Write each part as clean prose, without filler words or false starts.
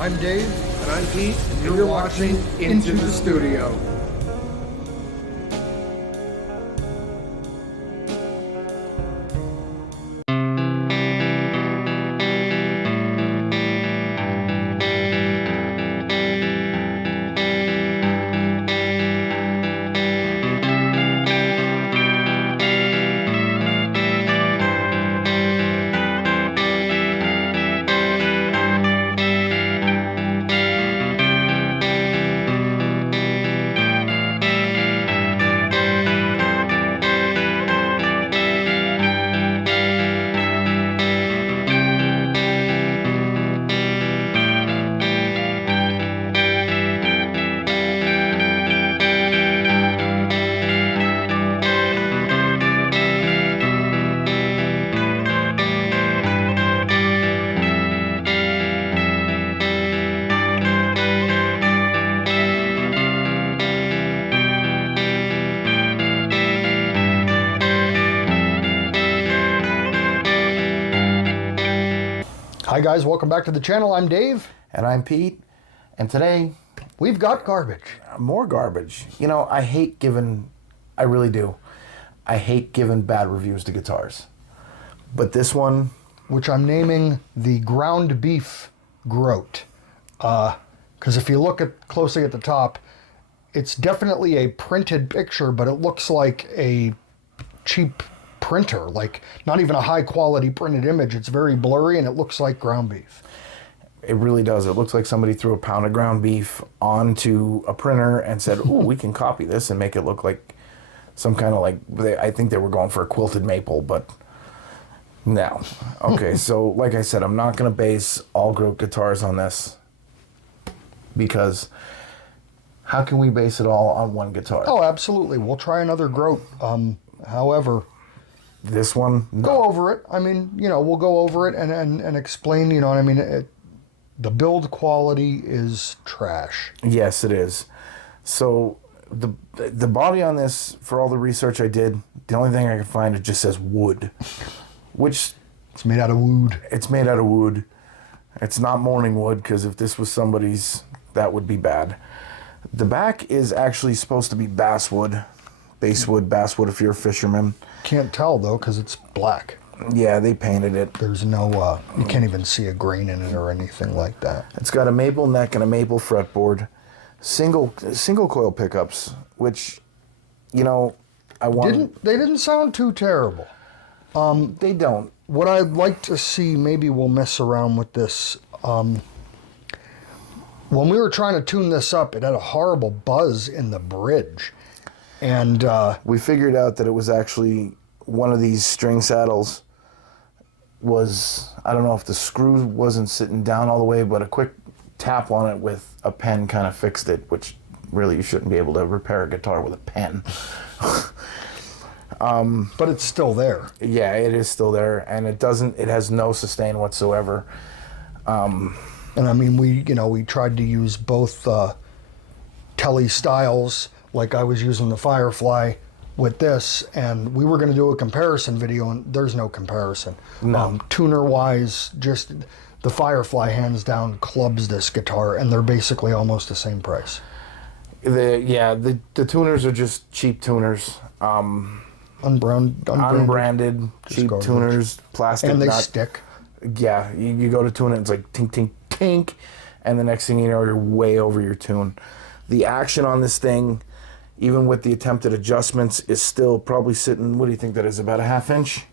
I'm Dave. And I'm Pete, And you're watching Into the Studio. Hi guys, welcome back to the channel. I'm Dave. And I'm Pete. And today, We've got garbage. more garbage. You know, I really do. I hate giving bad reviews to guitars. But this one, Which I'm naming the ground beef Grote. Because if you look closely at the top, it's definitely a printed picture, but it looks like a cheap printer, like not even a high quality printed image. It's very blurry and it looks like ground beef. it really does. It looks like somebody threw a pound of ground beef onto a printer and said, "Ooh, we can copy this and make it look like some kind of I think they were going for a quilted maple, but no." Okay, so like I said, I'm not going to base all Grote guitars on this because how can we base it all on one guitar? Oh, absolutely. We'll try another Grote. However, This one, no. go over it. I mean, we'll go over it and explain, what I mean. The build quality is trash. Yes, it is. So the body on this, for all the research I did, the only thing I could find, it just says wood, which It's made out of wood. it's made out of wood. It's not morning wood, because if this was somebody's, that would be bad. The back is actually supposed to be basswood, basswood if you're a fisherman. Can't tell, though, because it's black. Yeah, they painted it. There's no, you can't even see a grain in it or anything like that. It's got a maple neck and a maple fretboard, single coil pickups, which, I want. They didn't sound too terrible. They don't. What I'd like to see, maybe we'll mess around with this. When we were trying to tune this up, it had a horrible buzz in the bridge. And We figured out that it was actually one of these string saddles was, I don't know if the screw wasn't sitting down all the way, but a quick tap on it with a pen kind of fixed it, which really you shouldn't be able to repair a guitar with a pen. but it's still there. Yeah, it is still there, and it has no sustain whatsoever. And I mean, we tried to use both Tele styles, like I was using the Firefly with this, and we were going to do a comparison video, and there's no comparison. No. Tuner-wise, just the Firefly hands down clubs this guitar, and they're basically almost the same price. The tuners are just cheap tuners. Unbranded cheap garbage. tuners, plastic. And they stick. Yeah, you go to tune it, it's like tink, tink, tink, and the next thing you know, you're way over your tune. The action on this thing, even with the attempted adjustments, is still probably sitting, what do you think that is, about a half inch?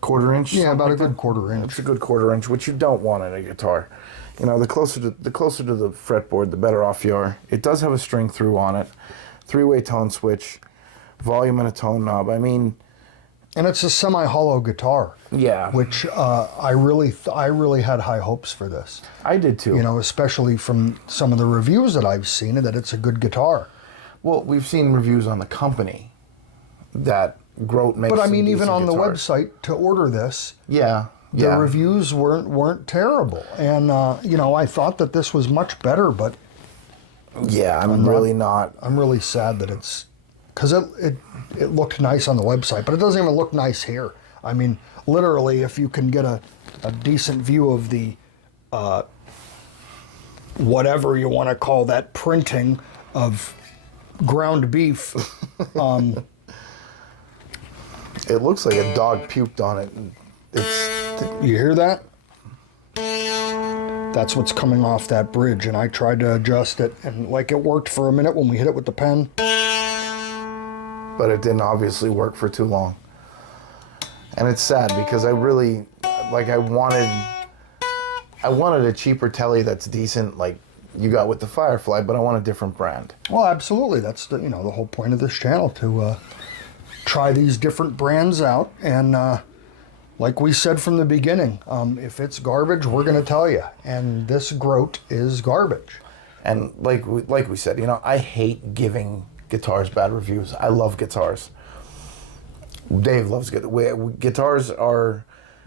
Quarter inch? Yeah, about like a good that? quarter inch. It's a good quarter inch, which you don't want in a guitar. The closer to the fretboard, the better off you are. It does have a string through on it, 3-way tone switch, volume and a tone knob. I mean, And it's a semi-hollow guitar. yeah, Which I really had high hopes for this. I did too. Especially from some of the reviews that I've seen, that it's a good guitar. Well, we've seen reviews on the company that Grote makes. But I some mean, even decent on the guitars. website to order this, Yeah, the yeah. reviews weren't terrible. And I thought that this was much better, but Yeah, I'm really not. I'm really sad that it's, because it looked nice on the website, but it doesn't even look nice here. I mean, literally, if you can get a decent view of the whatever you want to call that printing of ground beef. It looks like a dog puked on it. You hear that? That's what's coming off that bridge, and I tried to adjust it, and like it worked for a minute when we hit it with the pen. But it didn't obviously work for too long. And it's sad because I really, like, I wanted a cheaper telly that's decent, like you got with the Firefly, but I want a different brand. Well, absolutely. That's the whole point of this channel, to try these different brands out, and like we said from the beginning, if it's garbage, we're going to tell you. And this Grote is garbage. And like we said, I hate giving guitars bad reviews. I love guitars. Dave loves guitars. Are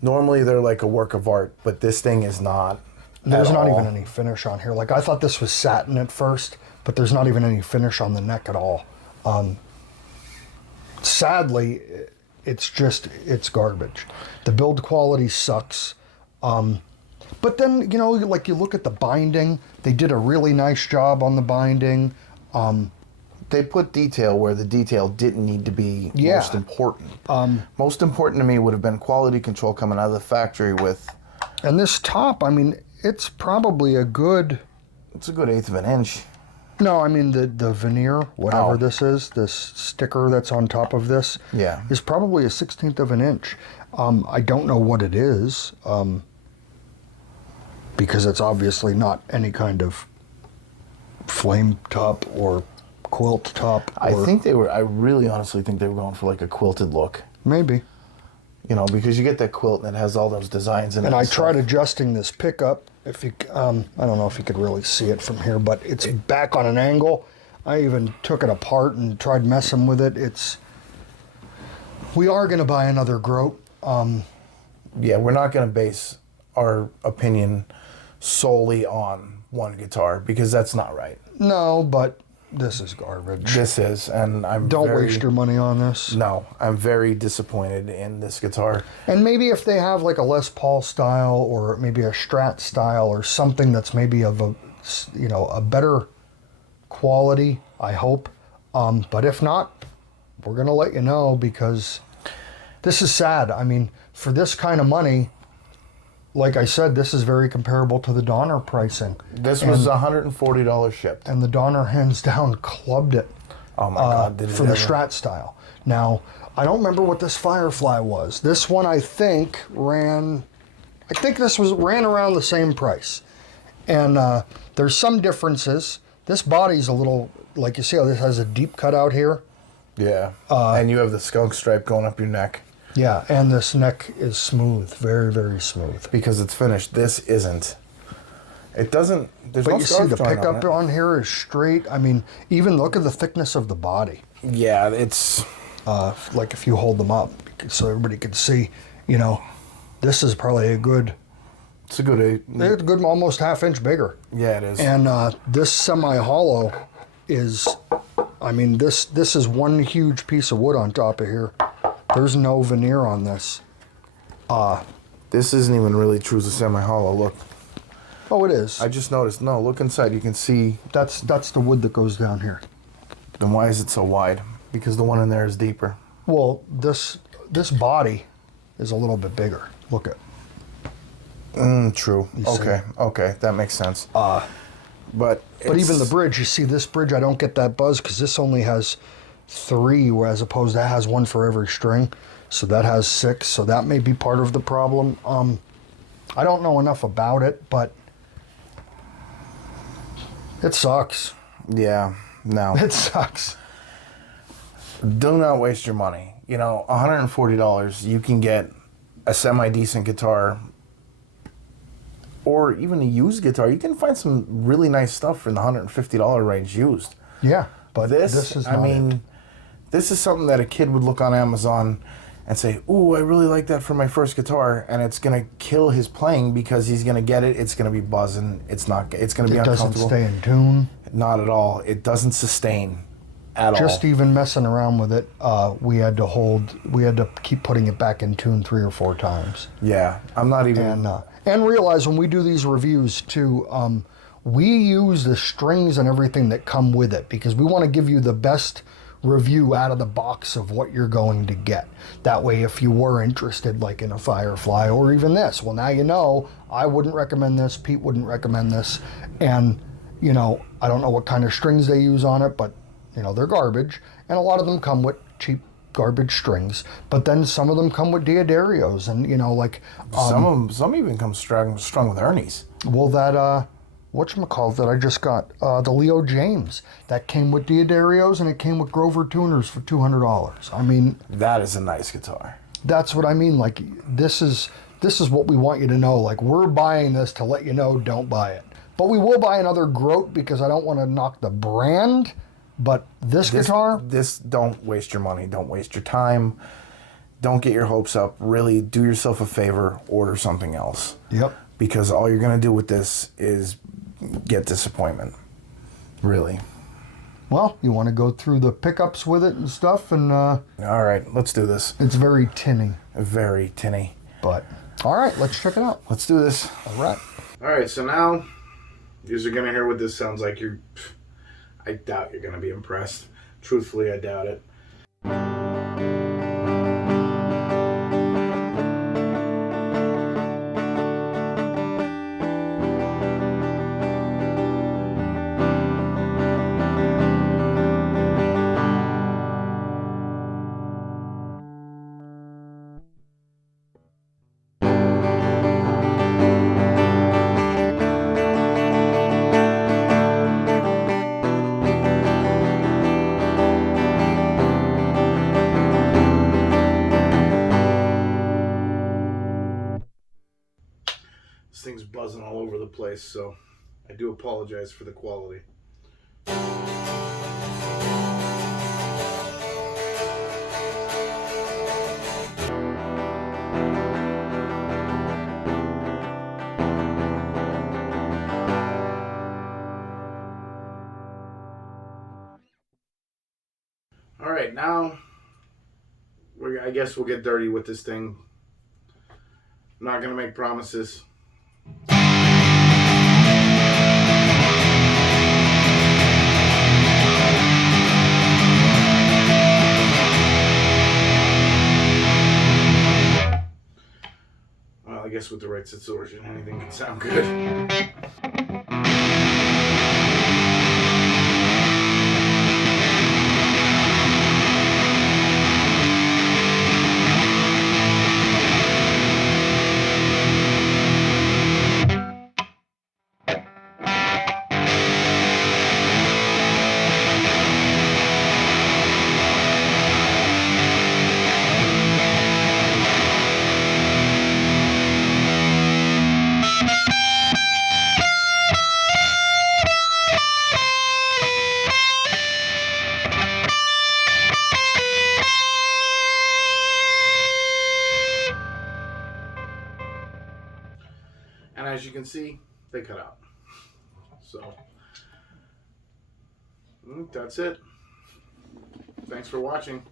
normally they're like a work of art, but this thing is not. There's not even any finish on here. Like, I thought this was satin at first, but there's not even any finish on the neck at all. Sadly, it's garbage. The build quality sucks. But then, like, you look at the binding, they did a really nice job on the binding. They put detail where the detail didn't need to be most important. Most important to me would have been quality control coming out of the factory with... And this top, I mean, it's probably a good... It's a good eighth of an inch. No, I mean the veneer, whatever this is, this sticker that's on top of this, is probably a 1/16 of an inch. I don't know what it is, because it's obviously not any kind of flame top or quilt top. I really honestly think they were going for like a quilted look. Maybe. Because you get that quilt and it has all those designs in it. And I tried adjusting this pickup. If you, I don't know if you could really see it from here, but it's back on an angle. I even took it apart and tried messing with it. We are going to buy another Grote. Yeah, we're not going to base our opinion solely on one guitar, because that's not right. No, but this is garbage. This is, and Don't waste your money on this. No, I'm very disappointed in this guitar. And maybe if they have like a Les Paul style, or maybe a Strat style, or something that's maybe of a better quality, I hope. But if not, we're going to let you know, because this is sad. I mean, for this kind of money, like I said, this is very comparable to the Donner pricing. This was $140 shipped. And the Donner hands down clubbed it. Oh my God, did it for the Strat style. Now, I don't remember what this Firefly was. This one, I think, ran around the same price. And there's some differences. This body's a little, like you see how this has a deep cut out here? Yeah, and you have the skunk stripe going up your neck. Yeah, and this neck is smooth, very, very smooth. Because it's finished. This isn't. It doesn't. There's but no you see the scarf pickup on here is straight. I mean, even look at the thickness of the body. Yeah, it's... like if you hold them up so everybody can see, this is probably a good... It's a good... It's a good almost half-inch bigger. Yeah, it is. And this semi-hollow is... I mean, this is one huge piece of wood on top of here. There's no veneer on this. This isn't even really true as a semi-hollow. Look. Oh, it is. I just noticed. No, look inside. You can see... That's the wood that goes down here. Then why is it so wide? Because the one in there is deeper. Well, this body is a little bit bigger. Look at. True. Okay, that makes sense. But even the bridge, you see this bridge, I don't get that buzz because this only has 3, as opposed to that has 1 for every string. So that has 6. So that may be part of the problem. I don't know enough about it, but it sucks. Yeah, no. It sucks. Do not waste your money. $140, you can get a semi-decent guitar, or even a used guitar. You can find some really nice stuff in the $150 range used. Yeah, but this is not it. This is something that a kid would look on Amazon and say, ooh, I really like that for my first guitar, and it's going to kill his playing because he's going to get it, it's going to be buzzing, it's going to be uncomfortable. It doesn't stay in tune. Not at all. It doesn't sustain at all. Just even messing around with it, we had to keep putting it back in tune 3 or 4 times. Yeah, I'm not even... And realize when we do these reviews too, we use the strings and everything that come with it because we want to give you the best review out of the box of what you're going to get. That way, if you were interested, like in a Firefly or even this, well, now you know, I wouldn't recommend this, Pete wouldn't recommend this, and, you know, I don't know what kind of strings they use on it, but, you know, they're garbage, and a lot of them come with cheap garbage strings, but then some of them come with Diodarios, and, you know, like... some even come strung with Ernie's. Well, that, whatchamacallit that I just got, the Leo James, that came with Diodarios and it came with Grover tuners for $200. I mean, that is a nice guitar. That's what I mean. Like, this is what we want you to know. Like, we're buying this to let you know, don't buy it. But we will buy another Grote because I don't want to knock the brand. But this guitar, don't waste your money. Don't waste your time. Don't get your hopes up. Really, do yourself a favor. Order something else. Yep. Because all you're going to do with this is get disappointment. Really. Well, you want to go through the pickups with it and stuff, and all right, let's do this. It's very tinny. Very tinny. But all right, let's check it out. Let's do this. All right. All right, so now you're going to hear what this sounds like. I doubt you're going to be impressed. Truthfully, I doubt it. This thing's buzzing all over the place, so I do apologize for the quality. All right, now I guess we'll get dirty with this thing. I'm not going to make promises. Well, I guess with the right distortion, anything can sound good. And as you can see, they cut out. So, that's it. Thanks for watching.